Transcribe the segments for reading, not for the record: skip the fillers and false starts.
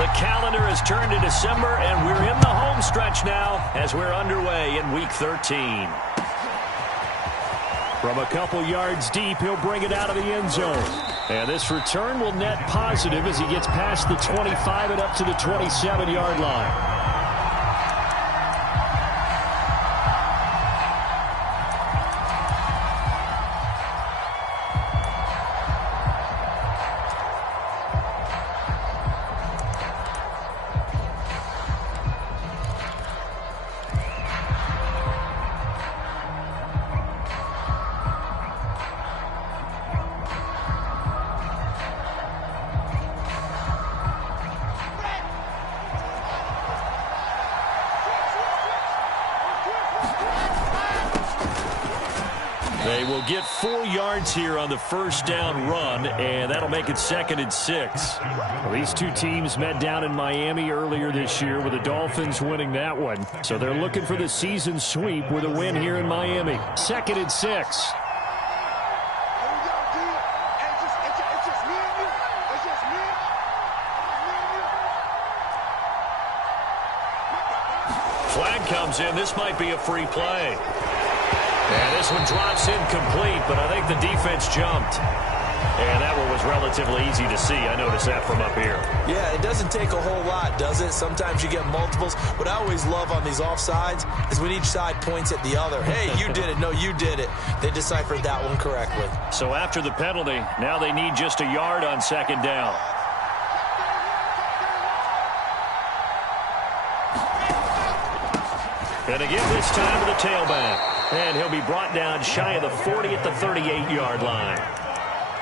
The calendar has turned to December, and we're in the home stretch now as we're underway in Week 13. From a couple yards deep, he'll bring it out of the end zone. And this return will net positive as he gets past the 25 and up to the 27-yard line. They will get 4 yards here on the first down run, and that'll make it 2nd and 6. Well, these two teams met down in Miami earlier this year with the Dolphins winning that one. So they're looking for the season sweep with a win here in Miami. 2nd and 6. Flag comes in. This might be a free play. And this one drops incomplete, but I think the defense jumped. And that one was relatively easy to see. I noticed that from up here. Yeah, it doesn't take a whole lot, does it? Sometimes you get multiples. What I always love on these offsides is when each side points at the other. Hey, you did it. No, you did it. They deciphered that one correctly. So after the penalty, now they need just a yard on 2nd down. And again this time to the tailback. And he'll be brought down shy of the 40 at the 38-yard line.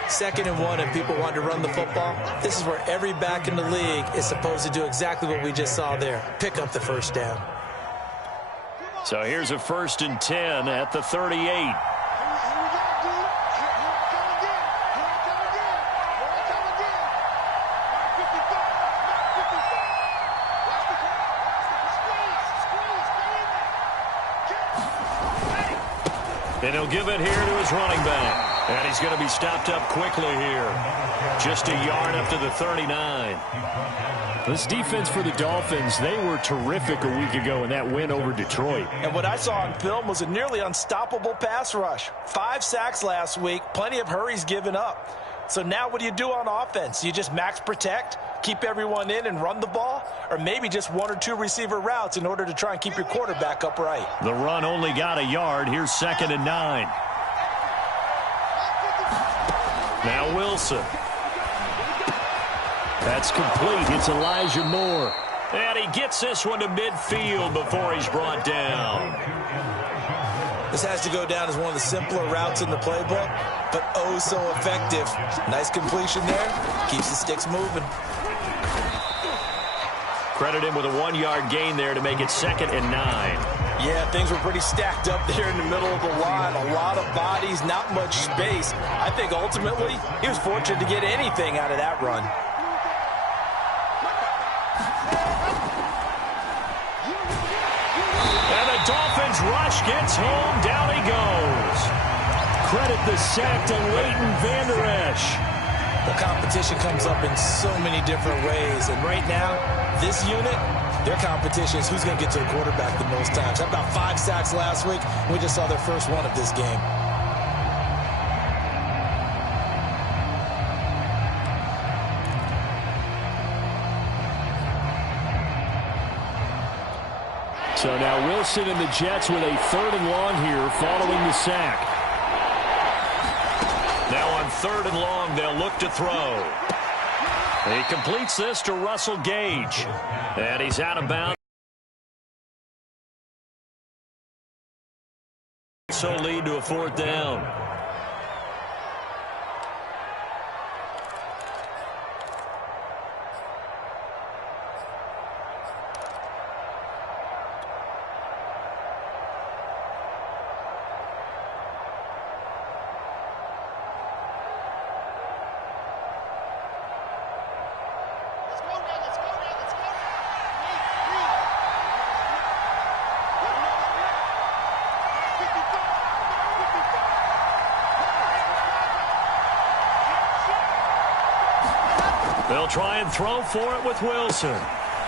2nd and 1, and people want to run the football. This is where every back in the league is supposed to do exactly what we just saw there. Pick up the first down. So here's a 1st and 10 at the 38. And he'll give it here to his running back. And he's going to be stopped up quickly here. Just a yard up to the 39. This defense for the Dolphins, they were terrific a week ago in that win over Detroit. And what I saw on film was a nearly unstoppable pass rush. 5 sacks last week, plenty of hurries given up. So now what do you do on offense? You just max protect, keep everyone in and run the ball, or maybe just 1 or 2 receiver routes in order to try and keep your quarterback upright. The run only got a yard. Here's 2nd and 9. Now Wilson. That's complete. It's Elijah Moore. And he gets this one to midfield before he's brought down. This has to go down as one of the simpler routes in the playbook, but oh so effective. Nice completion there. Keeps the sticks moving. Credit him with a 1-yard gain there to make it 2nd and 9. Yeah, things were pretty stacked up there in the middle of the line. A lot of bodies, not much space. I think ultimately he was fortunate to get anything out of that run. Dolphins rush, gets home, down he goes. Credit the sack to Leighton Vander Esch. The competition comes up in so many different ways, and right now, this unit, their competition is who's going to get to the quarterback the most times. How about 5 sacks last week? We just saw their first one of this game. So now Wilson and the Jets with a 3rd and long here following the sack. Now on 3rd and long, they'll look to throw. He completes this to Russell Gage. And he's out of bounds. So lead to a 4th down. They'll try and throw for it with Wilson.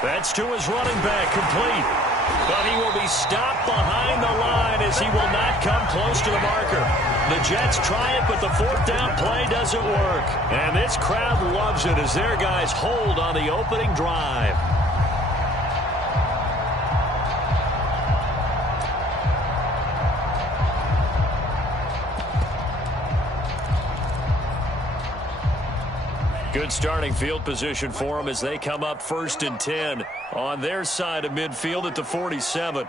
That's to his running back, complete. But he will be stopped behind the line as he will not come close to the marker. The Jets try it, but the fourth down play doesn't work. And this crowd loves it as their guys hold on the opening drive. Good starting field position for them as they come up 1st and 10 on their side of midfield at the 47.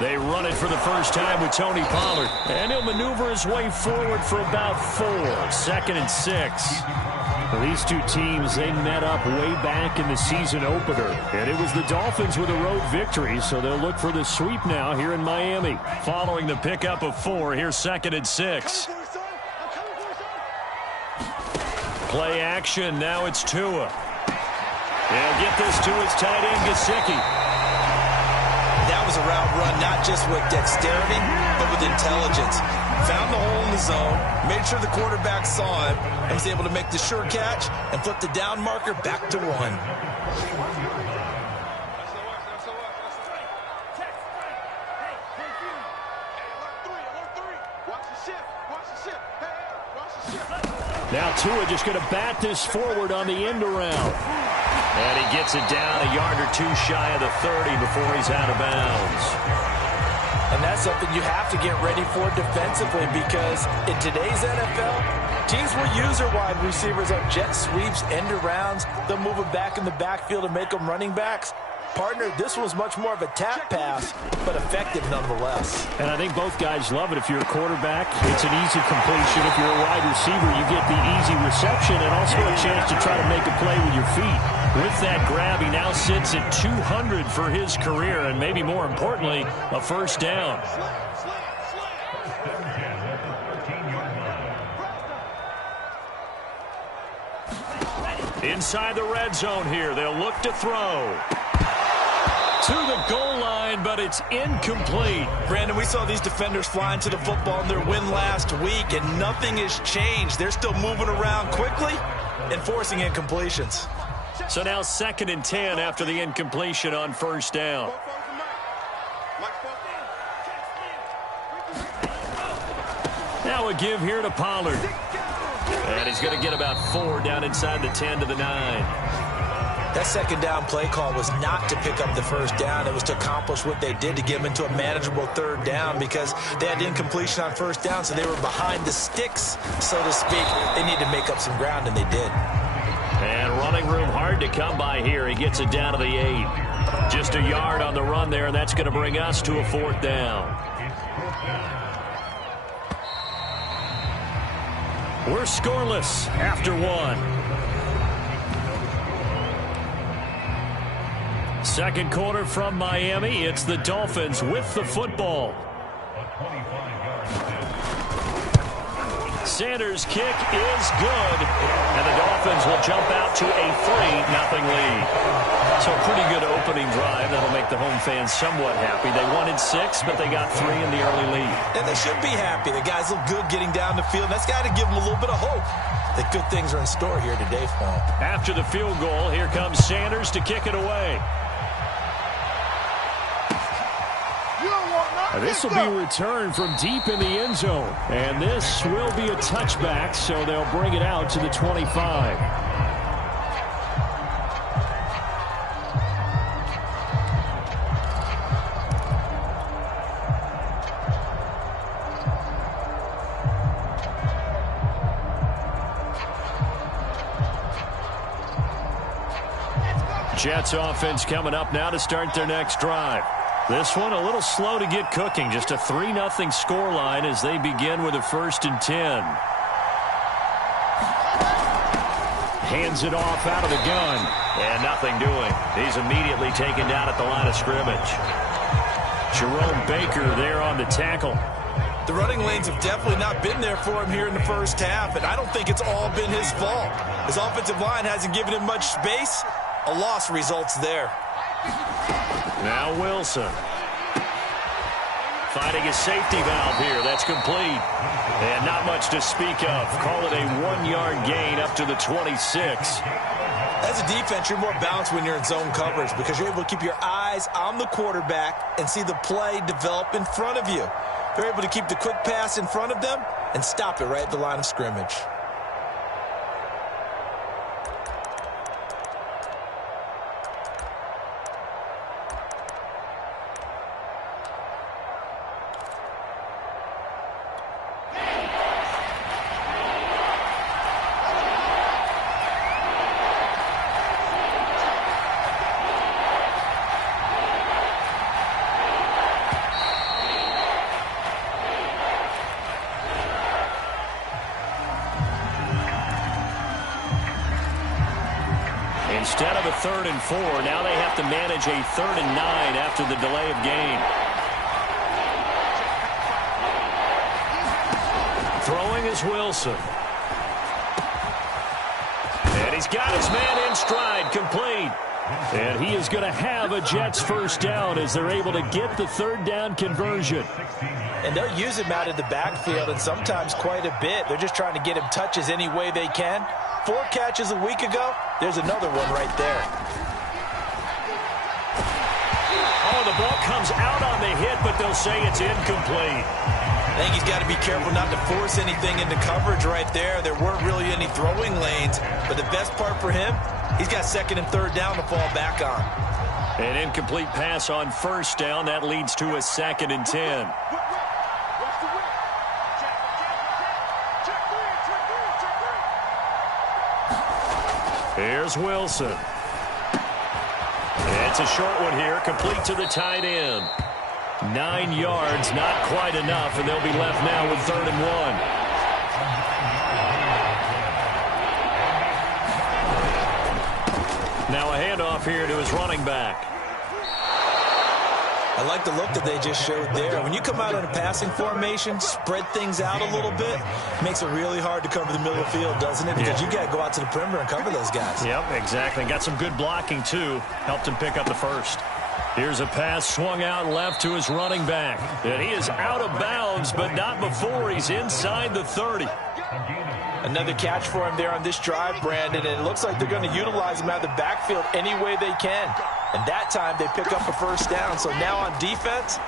They run it for the first time with Tony Pollard. And he'll maneuver his way forward for about 4. 2nd and 6. Well, these two teams, they met up way back in the season opener. And it was the Dolphins with a road victory, so they'll look for the sweep now here in Miami. Following the pickup of 4, here's 2nd and 6. Play action, now it's Tua. He'll get this to his tight end, Gesicki. That was a route run, not just with dexterity, but with intelligence. Found the hole in the zone, made sure the quarterback saw him, and was able to make the sure catch and flip the down marker back to 1. Now Tua just going to bat this forward on the end around. And he gets it down a yard or 2 shy of the 30 before he's out of bounds. And that's something you have to get ready for defensively because in today's NFL, teams will use their wide receivers on jet sweeps, end arounds. They'll move them back in the backfield and make them running backs. Partner, this was much more of a tap pass, but effective nonetheless. And I think both guys love it. If you're a quarterback, it's an easy completion. If you're a wide receiver, you get the easy reception and also a chance to try to make a play with your feet. With that grab, he now sits at 200 for his career, and maybe more importantly, a first down. Inside the red zone here, they'll look to throw. To the goal line, but it's incomplete. Brandon, we saw these defenders flying to the football in their win last week, and nothing has changed. They're still moving around quickly and forcing incompletions. So now 2nd and 10 after the incompletion on first down. Now a give here to Pollard. And he's going to get about 4 down inside the 10 to the 9. That second down play call was not to pick up the first down. It was to accomplish what they did to get them into a manageable 3rd down because they had incompletion on first down, so they were behind the sticks, so to speak. They need to make up some ground, and they did. And running room hard to come by here. He gets it down to the 8. Just a yard on the run there, and that's going to bring us to a 4th down. We're scoreless after 1. Second quarter from Miami. It's the Dolphins with the football. Sanders' kick is good, and the Dolphins will jump out to a 3-0 lead. So a pretty good opening drive. That'll make the home fans somewhat happy. They wanted 6, but they got 3 in the early lead. And they should be happy. The guys look good getting down the field. That's got to give them a little bit of hope that good things are in store here today for them. After the field goal, here comes Sanders to kick it away. This will be returned from deep in the end zone. And this will be a touchback, so they'll bring it out to the 25. Jets offense coming up now to start their next drive. This one a little slow to get cooking. Just a 3-0 scoreline as they begin with a 1st and 10. Hands it off out of the gun. And nothing doing. He's immediately taken down at the line of scrimmage. Jerome Baker there on the tackle. The running lanes have definitely not been there for him here in the first half, and I don't think it's all been his fault. His offensive line hasn't given him much space. A loss results there. Now Wilson. finding a safety valve here. That's complete. And not much to speak of. Call it a 1-yard gain up to the 26. As a defense, you're more balanced when you're in zone coverage because you're able to keep your eyes on the quarterback and see the play develop in front of you. They're able to keep the quick pass in front of them and stop it right at the line of scrimmage. Instead of a 3rd and 4, now they have to manage a 3rd and 9 after the delay of game. Throwing is Wilson. And he's got his man in stride, complete. And he is going to have a Jets first down as they're able to get the 3rd down conversion. And they'll use him out of the backfield and sometimes quite a bit. They're just trying to get him touches any way they can. 4 catches a week ago. There's another one right there. Oh, the ball comes out on the hit, but they'll say it's incomplete. I think he's got to be careful not to force anything into coverage right there. There weren't really any throwing lanes, but the best part for him, he's got 2nd and 3rd down to fall back on. An incomplete pass on 1st down. That leads to a 2nd and 10. Here's Wilson. It's a short one here, complete to the tight end. 9 yards, not quite enough, and they'll be left now with 3rd and 1. Now a handoff here to his running back. I like the look that they just showed there. When you come out in a passing formation, spread things out a little bit, makes it really hard to cover the middle of the field, doesn't it? Because you got to go out to the perimeter and cover those guys. Yep, exactly. Got some good blocking, too. Helped him pick up the first. Here's a pass swung out left to his running back. And he is out of bounds, but not before he's inside the 30. Another catch for him there on this drive, Brandon, and it looks like they're going to utilize him out of the backfield any way they can. And that time they pick up a first down. So now on defense,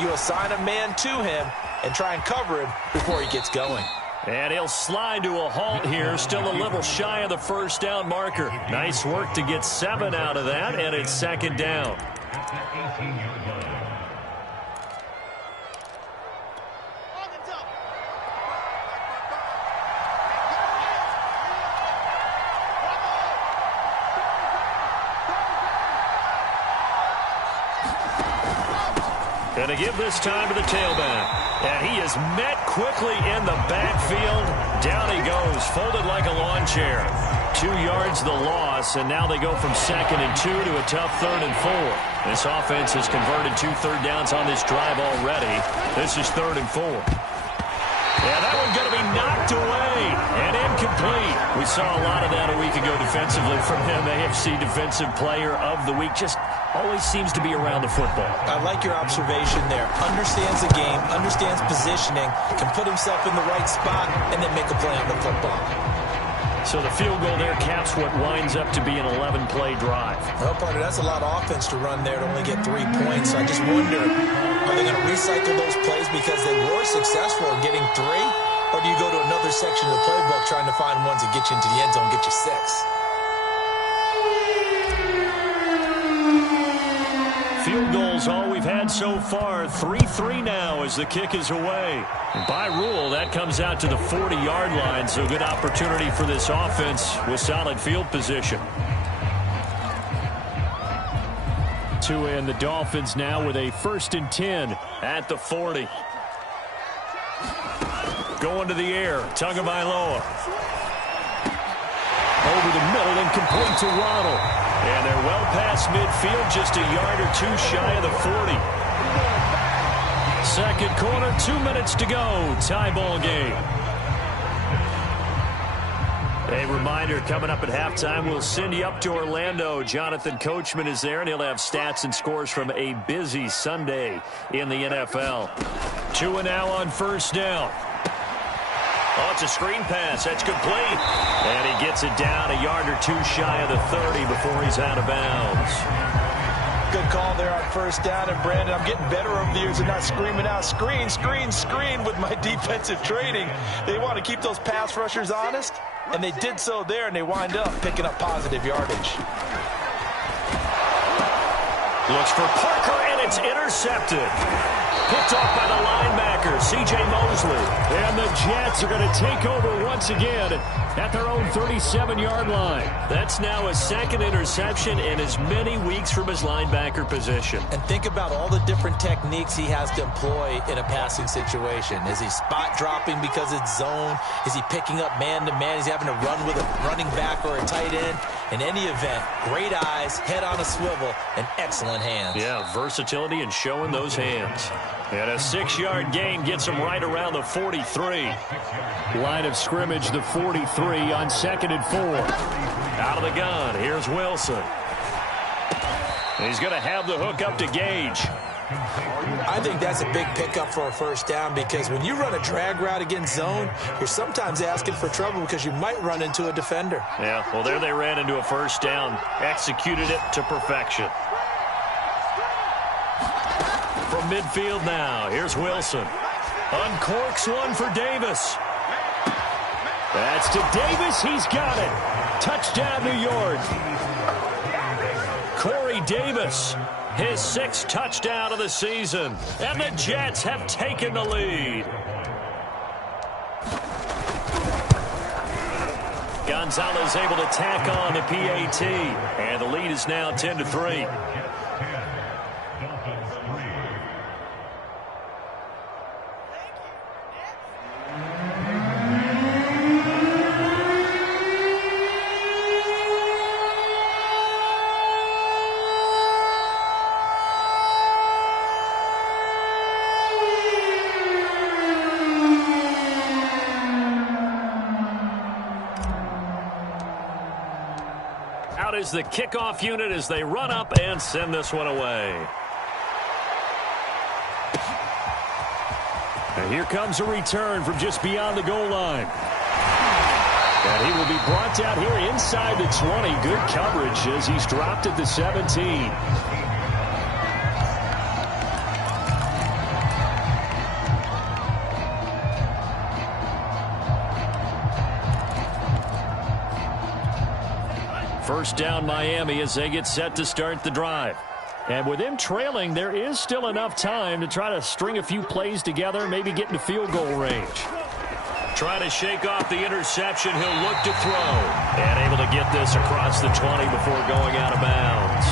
you assign a man to him and try and cover him before he gets going. And he'll slide to a halt here, still a little shy of the first down marker. Nice work to get 7 out of that, and it's 2nd down. Going to give this time to the tailback. And he is met quickly in the backfield. Down he goes, folded like a lawn chair. 2 yards the loss, and now they go from 2nd and 2 to a tough 3rd and 4. This offense has converted 2 third downs on this drive already. This is 3rd and 4. Yeah, that one's going to be knocked away and incomplete. We saw a lot of that a week ago defensively from him. AFC Defensive Player of the Week. Just always seems to be around the football. I like your observation there. Understands the game, understands positioning, can put himself in the right spot, and then make a play on the football. So the field goal there caps what winds up to be an 11-play drive. Well, partner, that's a lot of offense to run there to only get 3 points. So I just wonder, are they going to recycle those plays because they were successful in getting 3? Or do you go to another section of the playbook trying to find ones that get you into the end zone, get you 6? Field goals all we've had so far. 3-3 now as the kick is away. By rule, that comes out to the 40-yard line, so good opportunity for this offense with solid field position. And the Dolphins now with a 1st and 10 at the 40. Going to the air, Tagovailoa. Over the middle and complete to Waddle. And they're well past midfield, just a yard or 2 shy of the 40. 2nd quarter, 2 minutes to go. Tie ball game. A reminder, coming up at halftime, we'll send you up to Orlando. Jonathan Coachman is there, and he'll have stats and scores from a busy Sunday in the NFL. 2 now on first down. Oh, it's a screen pass. That's complete. And he gets it down a yard or two shy of the 30 before he's out of bounds. Good call there on first down. And, Brandon, I'm getting better over the years and not screaming out, screen, screen, screen with my defensive training. They want to keep those pass rushers honest, and they did so there, and they wind up picking up positive yardage. Looks for Parker, and it's intercepted. Picked off by the linebacker, C.J. Mosley. And the Jets are going to take over once again at their own 37-yard line. That's now his second interception in as many weeks from his linebacker position. And think about all the different techniques he has to employ in a passing situation. Is he spot dropping because it's zone? Is he picking up man-to-man? Is he having to run with a running back or a tight end? In any event, great eyes, head on a swivel, and excellent hands. Yeah, versatility and showing those hands. And a 6-yard gain gets him right around the 43. Line of scrimmage, the 43 on 2nd and 4. Out of the gun, here's Wilson. He's going to have the hook up to Gage. I think that's a big pickup for a first down, because when you run a drag route against zone, you're sometimes asking for trouble because you might run into a defender. Yeah, well, there they ran into a first down. Executed it to perfection. From midfield now, here's Wilson. Uncorks one for Davis. That's to Davis. He's got it. Touchdown, New York. Corey Davis, his 6th touchdown of the season. And the Jets have taken the lead. Gonzalez able to tack on the PAT. And the lead is now 10-3. Is the kickoff unit as they run up and send this one away. And here comes a return from just beyond the goal line. And he will be brought down here inside the 20. Good coverage as he's dropped at the 17. First down Miami as they get set to start the drive. And with them trailing, there is still enough time to try to string a few plays together, maybe get into field goal range. Trying to shake off the interception. He'll look to throw. And able to get this across the 20 before going out of bounds.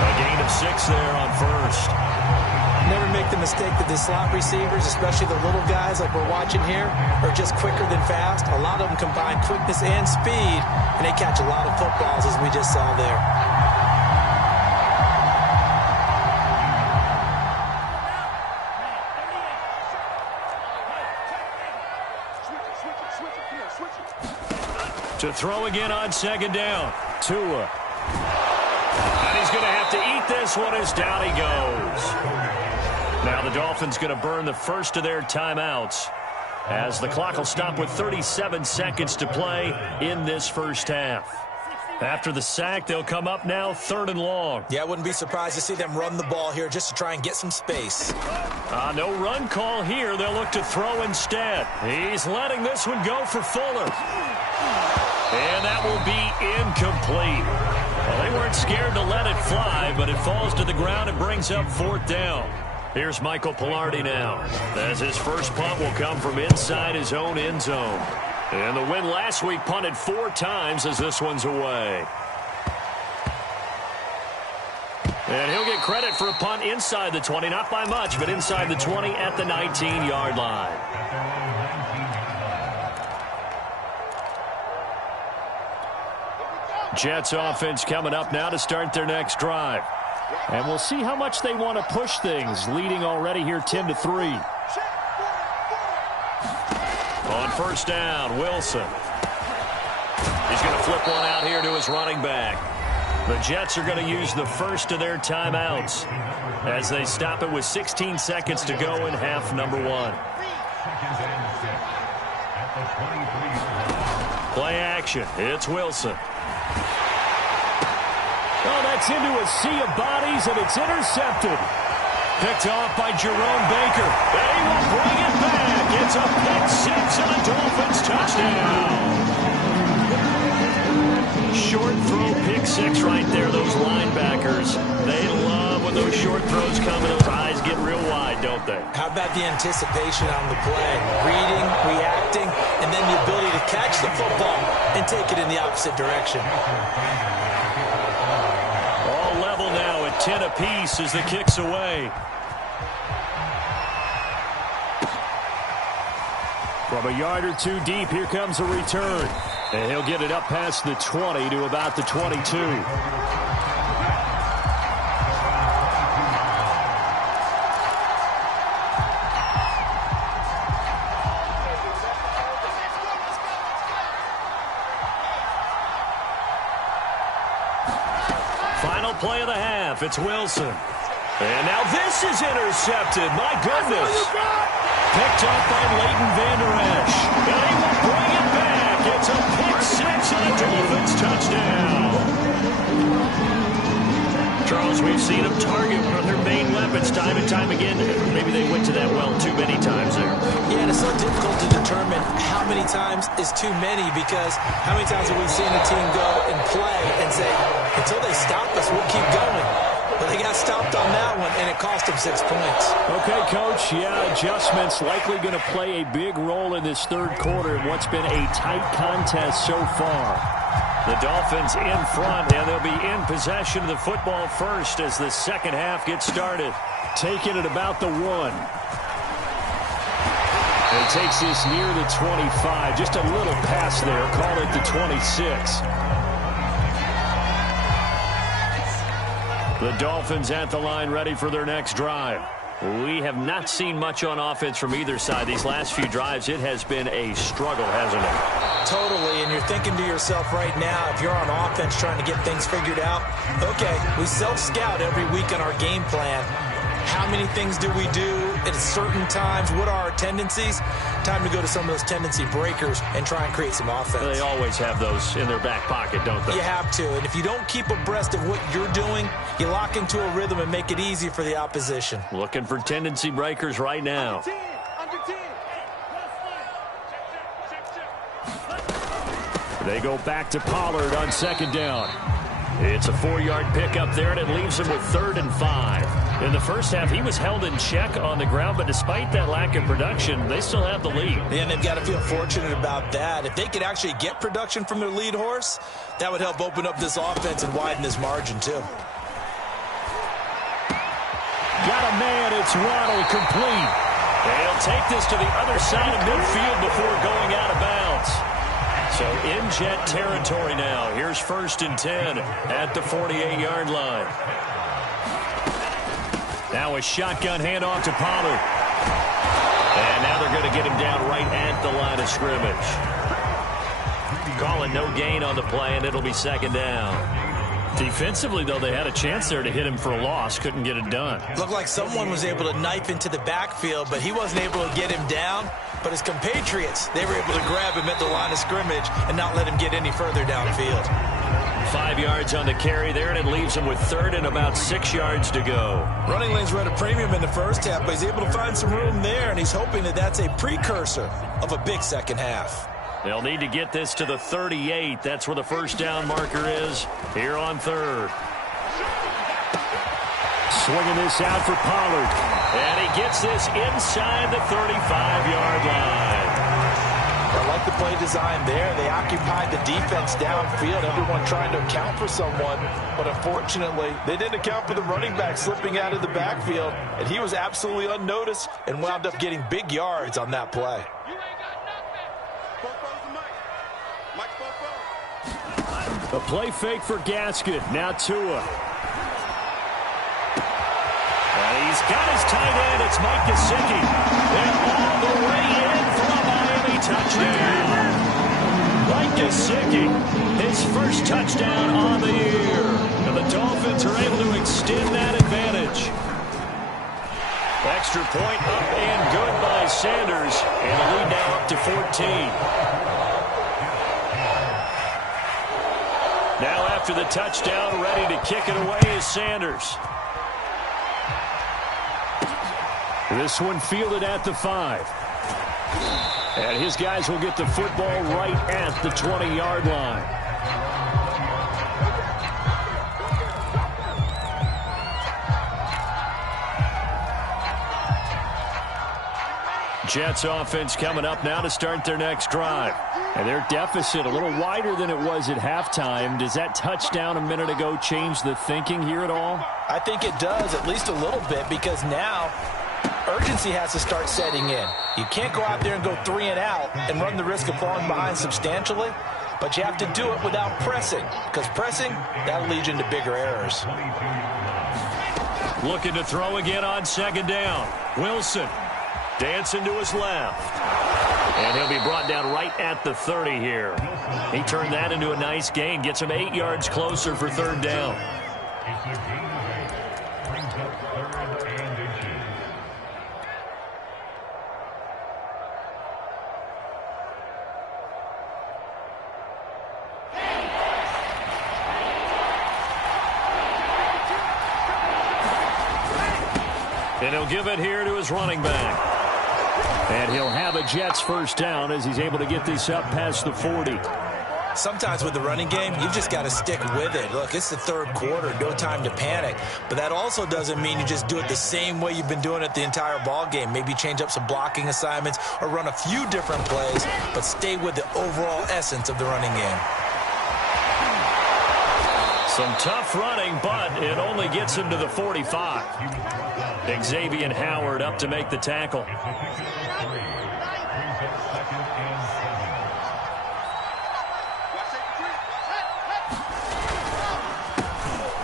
A gain of 6 there on first. Never make the mistake that the slot receivers, especially the little guys like we're watching here, are just quicker than fast. A lot of them combine quickness and speed, and they catch a lot of footballs, as we just saw there. To throw again on 2nd down. Tua. And he's going to have to eat this one as down he goes. Now the Dolphins going to burn the first of their timeouts as the clock will stop with 37 seconds to play in this first half. After the sack, they'll come up now 3rd and long. Yeah, I wouldn't be surprised to see them run the ball here just to try and get some space. No run call here. They'll look to throw instead. He's letting this one go for Fuller. And that will be incomplete. Well, they weren't scared to let it fly, but it falls to the ground and brings up 4th down. Here's Michael Pilardi now, as his first punt will come from inside his own end zone. And the win last week punted 4 times as this one's away. And he'll get credit for a punt inside the 20, not by much, but inside the 20 at the 19-yard line. Jets offense coming up now to start their next drive. And we'll see how much they want to push things, leading already here 10-3. On first down, Wilson. He's going to flip one out here to his running back. The Jets are going to use the first of their timeouts as they stop it with 16 seconds to go in half number 1. Play action. It's Wilson. Oh, that's into a sea of bodies, and it's intercepted. Picked off by Jerome Baker. They will bring it back. It's a pick six and a Dolphins touchdown. Short throw pick six right there, those linebackers. They love when those short throws come and those eyes get real wide, don't they? How about the anticipation on the play? Reading, reacting, and then the ability to catch the football and take it in the opposite direction. All level now at 10 apiece as the kick's away. From a yard or two deep, here comes a return. And he'll get it up past the 20 to about the 22. Final play of the half. It's Wilson. And now this is intercepted. My goodness. Picked up by Leighton Vander Esch. And he will bring it back. It's a pick six and a Dolphins touchdown. Charles, we've seen them target one of their main weapons time and time again. Maybe they went to that well too many times there. Yeah, and it's so difficult to determine how many times is too many, because how many times have we seen a team go and play and say, until they stop us, we'll keep going. But they got stopped on that one, and it cost them 6 points. Okay, Coach, yeah, adjustments likely going to play a big role in this third quarter in what's been a tight contest so far. The Dolphins in front, and they'll be in possession of the football first as the second half gets started. Taking it about the 1. It takes this near the 25. Just a little pass there. Call it the 26. The Dolphins at the line, ready for their next drive. We have not seen much on offense from either side. These last few drives, it has been a struggle, hasn't it? Totally, and you're thinking to yourself right now, if you're on offense trying to get things figured out, okay, we self-scout every week on our game plan. How many things do we do at certain times? What are our tendencies? Time to go to some of those tendency breakers and try and create some offense. They always have those in their back pocket, don't they? You have to, and if you don't keep abreast of what you're doing, you lock into a rhythm and make it easy for the opposition. Looking for tendency breakers right now. They go back to Pollard on second down. It's a 4-yard pickup there, and it leaves him with 3rd and 5. In the first half, he was held in check on the ground, but despite that lack of production, they still have the lead. And they've got to feel fortunate about that. If they could actually get production from their lead horse, that would help open up this offense and widen this margin, too. Got a man, it's Waddle, complete. They'll take this to the other side of midfield before going out of bounds. So in Jet territory now. Here's 1st and 10 at the 48-yard line. Now a shotgun handoff to Pollard. And now they're going to get him down right at the line of scrimmage. Calling no gain on the play, and it'll be 2nd down. Defensively, though, they had a chance there to hit him for a loss. Couldn't get it done. Looked like someone was able to knife into the backfield, but he wasn't able to get him down. But his compatriots, they were able to grab him at the line of scrimmage and not let him get any further downfield. 5 yards on the carry there, and it leaves him with 3rd and about 6 yards to go. Running lanes were at a premium in the first half, but he's able to find some room there, and he's hoping that that's a precursor of a big second half. They'll need to get this to the 38. That's where the 1st down marker is here on 3rd. Swinging this out for Pollard. And he gets this inside the 35-yard line. I like the play design there. They occupied the defense downfield, everyone trying to account for someone. But unfortunately, they didn't account for the running back slipping out of the backfield. And he was absolutely unnoticed and wound up getting big yards on that play. A play fake for Gaskin. Now Tua. And he's got his tight end. It's Mike Gesicki. And all the way in for a Miami touchdown. Mike Gesicki, his first touchdown on the year. And the Dolphins are able to extend that advantage. Extra point up and good by Sanders. And the lead now up to 14. Now after the touchdown, ready to kick it away is Sanders. This one fielded at the 5. And his guys will get the football right at the 20-yard line. Jets offense coming up now to start their next drive. And their deficit a little wider than it was at halftime. Does that touchdown a minute ago change the thinking here at all? I think it does, at least a little bit, because now urgency has to start setting in. You can't go out there and go 3 and out and run the risk of falling behind substantially, but you have to do it without pressing, because pressing, that'll lead you into bigger errors. Looking to throw again on second down. Wilson dancing to his left. And he'll be brought down right at the 30 here. He turned that into a nice gain. Gets him 8 yards closer for third down. And he'll give it here to his running back. And he'll have a Jets first down as he's able to get this up past the 40. Sometimes with the running game, you've just got to stick with it. Look, it's the third quarter, no time to panic. But that also doesn't mean you just do it the same way you've been doing it the entire ball game. Maybe change up some blocking assignments or run a few different plays, but stay with the overall essence of the running game. Some tough running, but it only gets him to the 45. Xavier Howard up to make the tackle.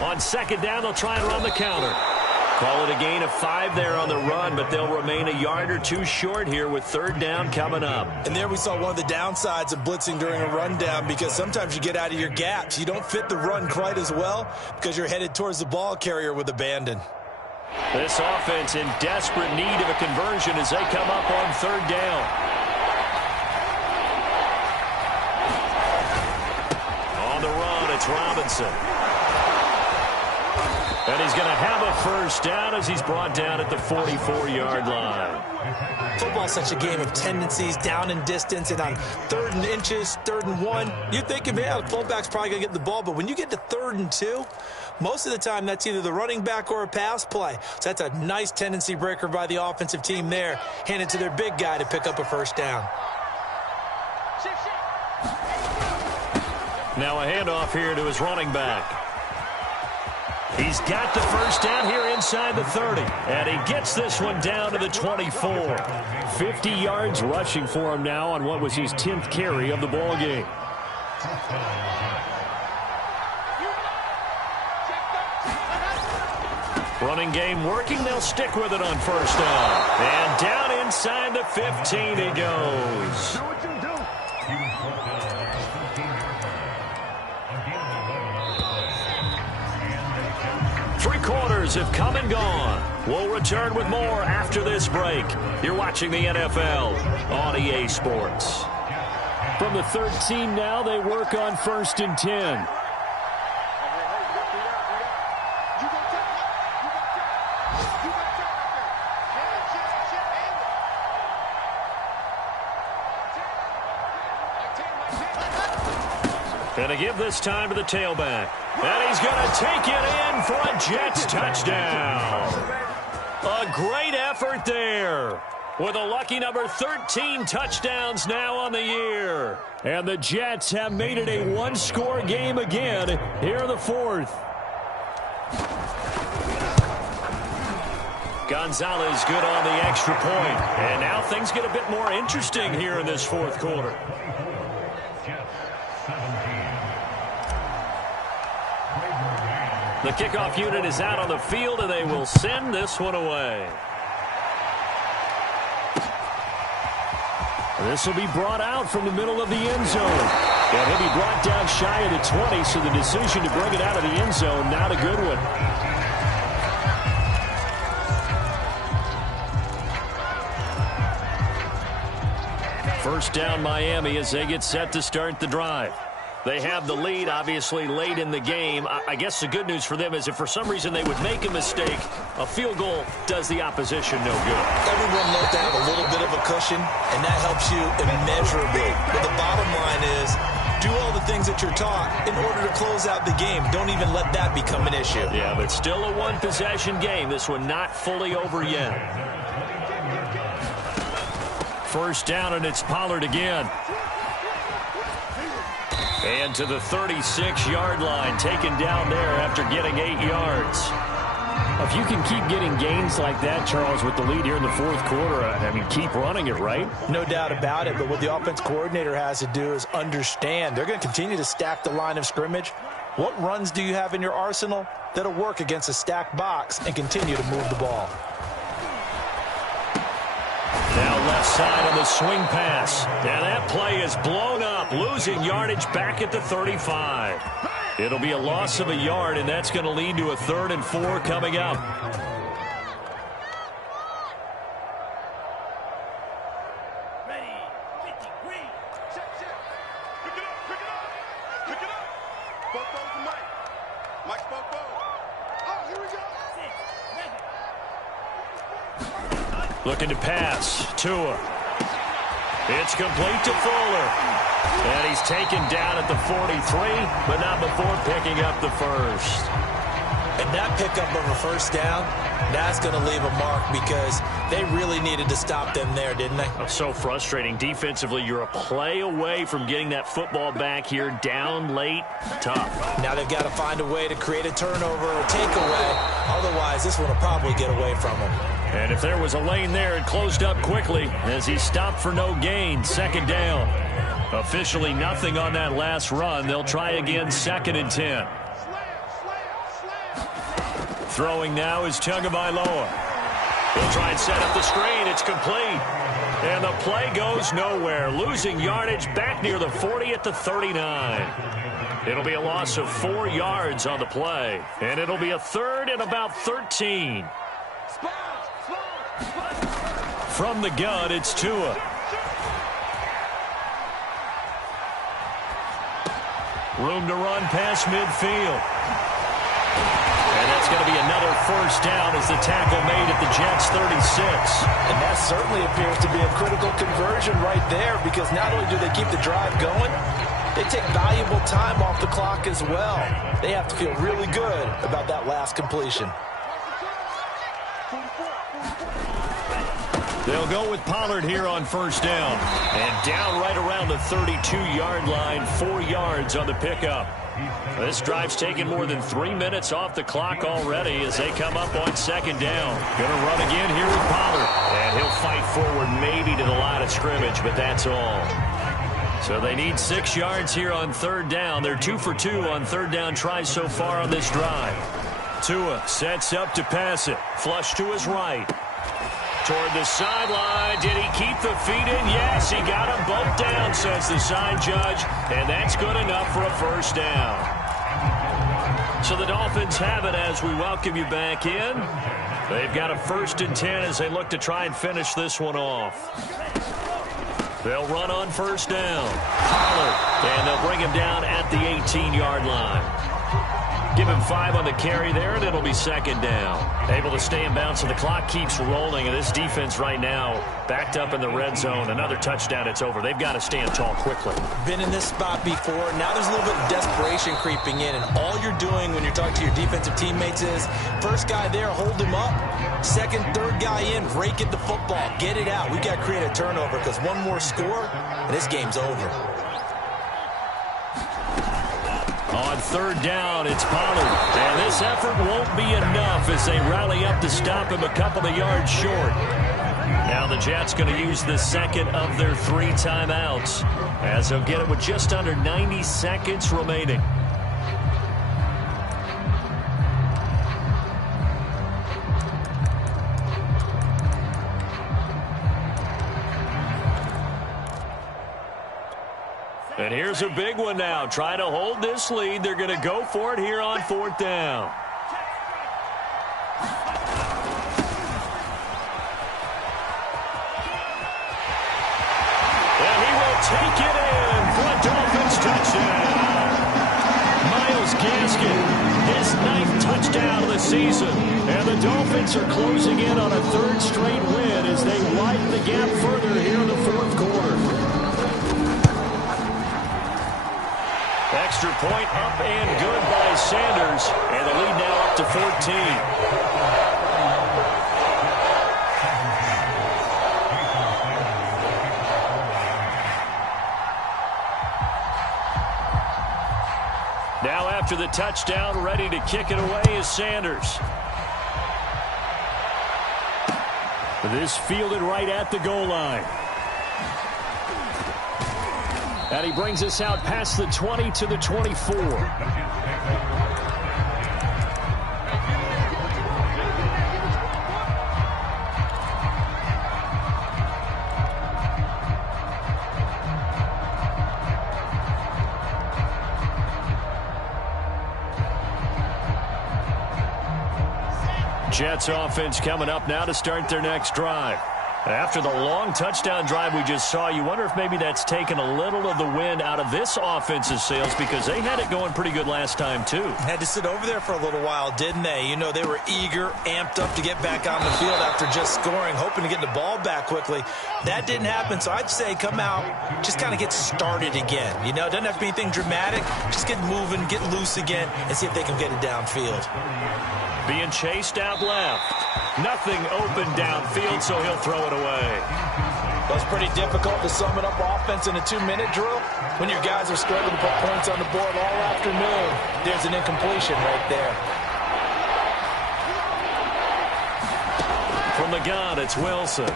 On second down, they'll try and run the counter. Call it a gain of 5 there on the run, but they'll remain a yard or 2 short here with third down coming up. And there we saw one of the downsides of blitzing during a rundown, because sometimes you get out of your gaps. You don't fit the run quite as well because you're headed towards the ball carrier with abandon. This offense in desperate need of a conversion as they come up on third down. On the run, it's Robinson. And he's going to have a first down as he's brought down at the 44-yard line. Football's such a game of tendencies, down and distance, and on 3rd and inches, 3rd and 1, you're thinking, man, the fullback's probably going to get the ball. But when you get to 3rd and 2, most of the time that's either the running back or a pass play. So that's a nice tendency breaker by the offensive team there, handed to their big guy to pick up a first down. Now a handoff here to his running back. He's got the first down here inside the 30. And he gets this one down to the 24. 50 yards rushing for him now on what was his 10th carry of the ball game. Running game working. They'll stick with it on first down. And down inside the 15 he goes. 3 quarters have come and gone. We'll return with more after this break. You're watching the NFL on EA Sports. From the 13 now, they work on 1st and 10. And to give this time to the tailback. And he's going to take it in for a Jets touchdown. A great effort there. With a lucky number 13 touchdowns now on the year. And the Jets have made it a one-score game again here in the 4th. Gonzalez good on the extra point. And now things get a bit more interesting here in this 4th quarter. The kickoff unit is out on the field, and they will send this one away. This will be brought out from the middle of the end zone. And he'll be brought down shy of the 20, so the decision to bring it out of the end zone, not a good one. First down Miami as they get set to start the drive. They have the lead, obviously, late in the game. I guess the good news for them is if for some reason they would make a mistake, a field goal does the opposition no good. Everyone knows to have a little bit of a cushion, and that helps you immeasurably. But the bottom line is, do all the things that you're taught in order to close out the game. Don't even let that become an issue. Yeah, but still a one-possession game. This one not fully over yet. First down, and it's Pollard again. And to the 36-yard line, taken down there after getting 8 yards. If you can keep getting gains like that, Charles, with the lead here in the fourth quarter, I mean, keep running it, right? No doubt about it, but what the offense coordinator has to do is understand they're going to continue to stack the line of scrimmage. What runs do you have in your arsenal that'll work against a stacked box and continue to move the ball? Now left side on the swing pass. Now that play is blown up, losing yardage back at the 35. It'll be a loss of a yard, and that's going to lead to a 3rd and 4 coming up. Ready, 53, check. Pick it up. Bofo's the mic. Mike Bofo. Oh, here we go. Looking to pass. Tua. It's complete to Fuller. And he's taken down at the 43, but not before picking up the first. And that pickup of a first down, that's going to leave a mark because they really needed to stop them there, didn't they? Oh, so frustrating. Defensively, you're a play away from getting that football back here down late. Tough. Now they've got to find a way to create a turnover or takeaway. Otherwise, this one will probably get away from them. And if there was a lane there, it closed up quickly as he stopped for no gain. 2nd down. Officially nothing on that last run. They'll try again, 2nd and 10. Throwing now is Tagovailoa. He'll try and set up the screen. It's complete. And the play goes nowhere. Losing yardage back near the 40 at the 39. It'll be a loss of 4 yards on the play. And it'll be a 3rd and about 13. From the gun, it's Tua. Room to run past midfield. And that's going to be another first down as the tackle made at the Jets' 36. And that certainly appears to be a critical conversion right there because not only do they keep the drive going, they take valuable time off the clock as well. They have to feel really good about that last completion. They'll go with Pollard here on first down. And down right around the 32-yard line, 4 yards on the pickup. This drive's taken more than 3 minutes off the clock already as they come up on 2nd down. Going to run again here with Pollard. And he'll fight forward maybe to the line of scrimmage, but that's all. So they need 6 yards here on 3rd down. They're 2 for 2 on 3rd down tries so far on this drive. Tua sets up to pass it. Flush to his right. Toward the sideline. Did he keep the feet in? Yes, he got them both down, says the sign judge. And that's good enough for a first down. So the Dolphins have it as we welcome you back in. They've got a 1st and 10 as they look to try and finish this one off. They'll run on first down. Pollard. And they'll bring him down at the 18-yard line. Give him 5 on the carry there, and it'll be 2nd down. Able to stay in bounds, and the clock keeps rolling. And this defense right now backed up in the red zone. Another touchdown, it's over. They've got to stand tall quickly. Been in this spot before. Now there's a little bit of desperation creeping in. And all you're doing when you're talking to your defensive teammates is, first guy there, hold him up. 2nd, 3rd guy in, rake at the football. Get it out. We've got to create a turnover because one more score, and this game's over. On 3rd down, it's Pollard. And this effort won't be enough as they rally up to stop him a couple of yards short. Now the Jets going to use the 2nd of their 3 timeouts as they'll get it with just under 90 seconds remaining. And here's a big one now. Trying to hold this lead. They're going to go for it here on 4th down. And he will take it in for a Dolphins touchdown. Myles Gaskin, his 9th touchdown of the season. And the Dolphins are closing in on a 3rd straight win as they widen the gap further here in the 4th quarter. Extra point up and good by Sanders. And the lead now up to 14. Now after the touchdown, ready to kick it away is Sanders. This fielded right at the goal line. And he brings us out past the 20 to the 24. Jets offense coming up now to start their next drive. After the long touchdown drive we just saw, you wonder if maybe that's taken a little of the wind out of this offense's sails because they had it going pretty good last time, too. Had to sit over there for a little while, didn't they? You know, they were eager, amped up to get back on the field after just scoring, hoping to get the ball back quickly. That didn't happen, so I'd say come out, just kind of get started again. You know, it doesn't have to be anything dramatic. Just get moving, get loose again, and see if they can get it downfield. Being chased out left. Nothing open downfield, so he'll throw it away. Well, it's pretty difficult to sum it up offense in a 2-minute drill when your guys are struggling to put points on the board all afternoon. There's an incompletion right there. From the gun, it's Wilson.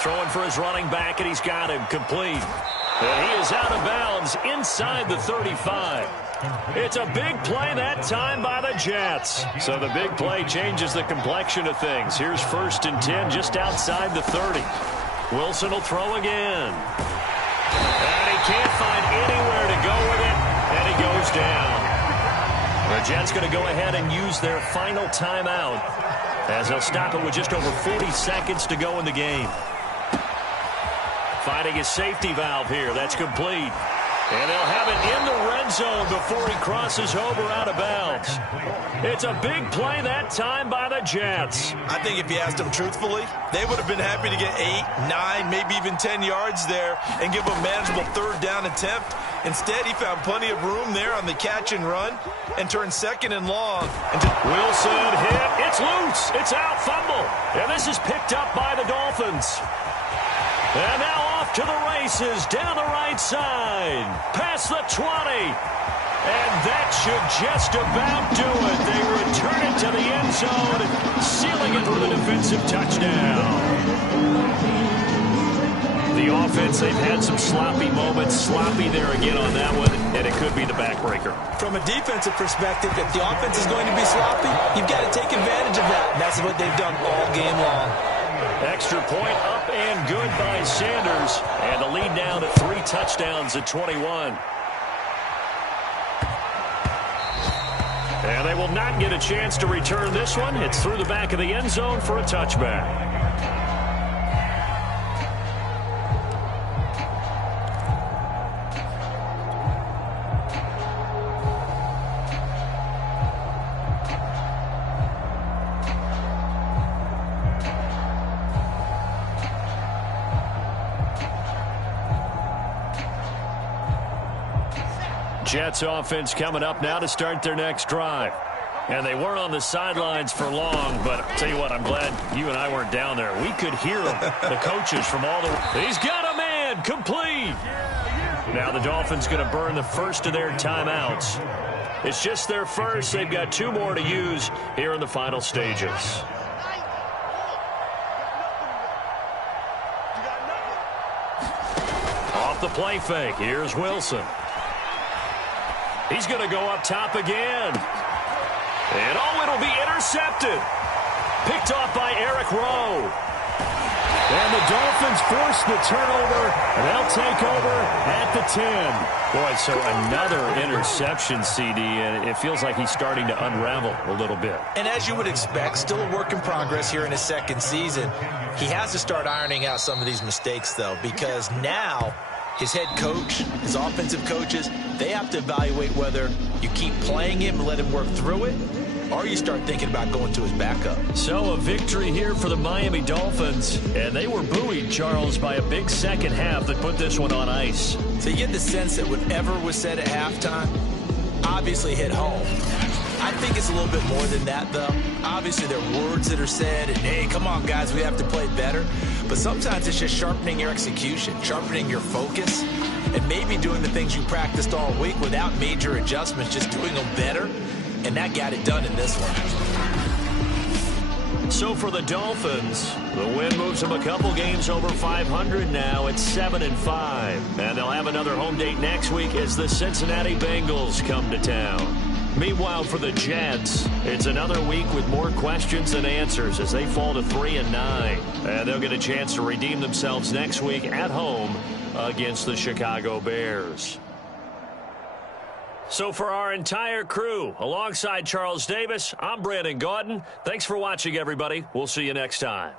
Throwing for his running back, and he's got him complete. And he is out of bounds inside the 35. It's a big play that time by the Jets. So the big play changes the complexion of things. Here's 1st and 10 just outside the 30. Wilson will throw again. And he can't find anywhere to go with it, and he goes down. The Jets going to go ahead and use their final timeout as they'll stop it with just over 40 seconds to go in the game. Finding his safety valve here. That's complete. And they'll have it in the red zone before he crosses over out of bounds. It's a big play that time by the Jets. I think if you asked them truthfully, they would have been happy to get 8, 9, maybe even 10 yards there and give them a manageable 3rd down attempt. Instead, he found plenty of room there on the catch and run and turned 2nd and long. Wilson hit. It's loose. It's out. Fumble. And this is picked up by the Dolphins. And now off to the races down the right side. Past the 20. And that should just about do it. They return it to the end zone, sealing it with a defensive touchdown. The offense, they've had some sloppy moments. Sloppy there again on that one, and it could be the backbreaker. From a defensive perspective, if the offense is going to be sloppy, you've got to take advantage of that. And that's what they've done all game long. Extra point up and good by Sanders. And the lead down to 3 touchdowns at 21. And they will not get a chance to return this one. It's through the back of the end zone for a touchback. Jets offense coming up now to start their next drive. And they weren't on the sidelines for long, but I'll tell you what, I'm glad you and I weren't down there. We could hear them, the coaches from all the... He's got a man, complete. Now the Dolphins going to burn the first of their timeouts. It's just their first. They've got 2 more to use here in the final stages. Off the play fake, here's Wilson. He's going to go up top again. And, oh, it'll be intercepted. Picked off by Eric Rowe. And the Dolphins force the turnover, and they'll take over at the 10. Boy, so another interception, CD, and it feels like he's starting to unravel a little bit. And as you would expect, still a work in progress here in his second season. He has to start ironing out some of these mistakes, though, because now his head coach, his offensive coaches, they have to evaluate whether you keep playing him and let him work through it, or you start thinking about going to his backup. So a victory here for the Miami Dolphins, and they were buoyed, Charles, by a big second half that put this one on ice. So you get the sense that whatever was said at halftime obviously hit home. I think it's a little bit more than that, though. Obviously, there are words that are said, and, hey, come on, guys, we have to play better. But sometimes it's just sharpening your execution, sharpening your focus, and maybe doing the things you practiced all week without major adjustments, just doing them better. And that got it done in this one. So for the Dolphins, the win moves them a couple games over 500 now at 7-5. And they'll have another home date next week as the Cincinnati Bengals come to town. Meanwhile, for the Jets, it's another week with more questions than answers as they fall to 3-9. And they'll get a chance to redeem themselves next week at home against the Chicago Bears. So for our entire crew, alongside Charles Davis, I'm Brandon Gaudin. Thanks for watching, everybody. We'll see you next time.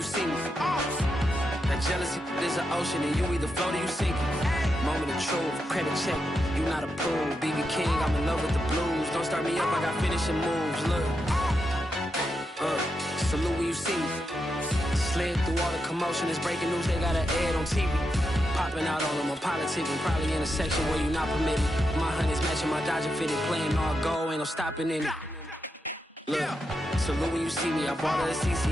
you see me. That jealousy is an ocean, and you either float or you sink. Moment of truth, credit check, you not approved. BB King, I'm in love with the blues. Don't start me up, I got finishing moves. Look, salute when you see me. Slid through all the commotion, it's breaking news, they got an ad on TV. Popping out on them, I'm politicking, probably in a section where you not permitted. My honey's matching my Dodger fitted, playing all go, ain't no stopping in it. Look, salute when you see me, I bought her a CC.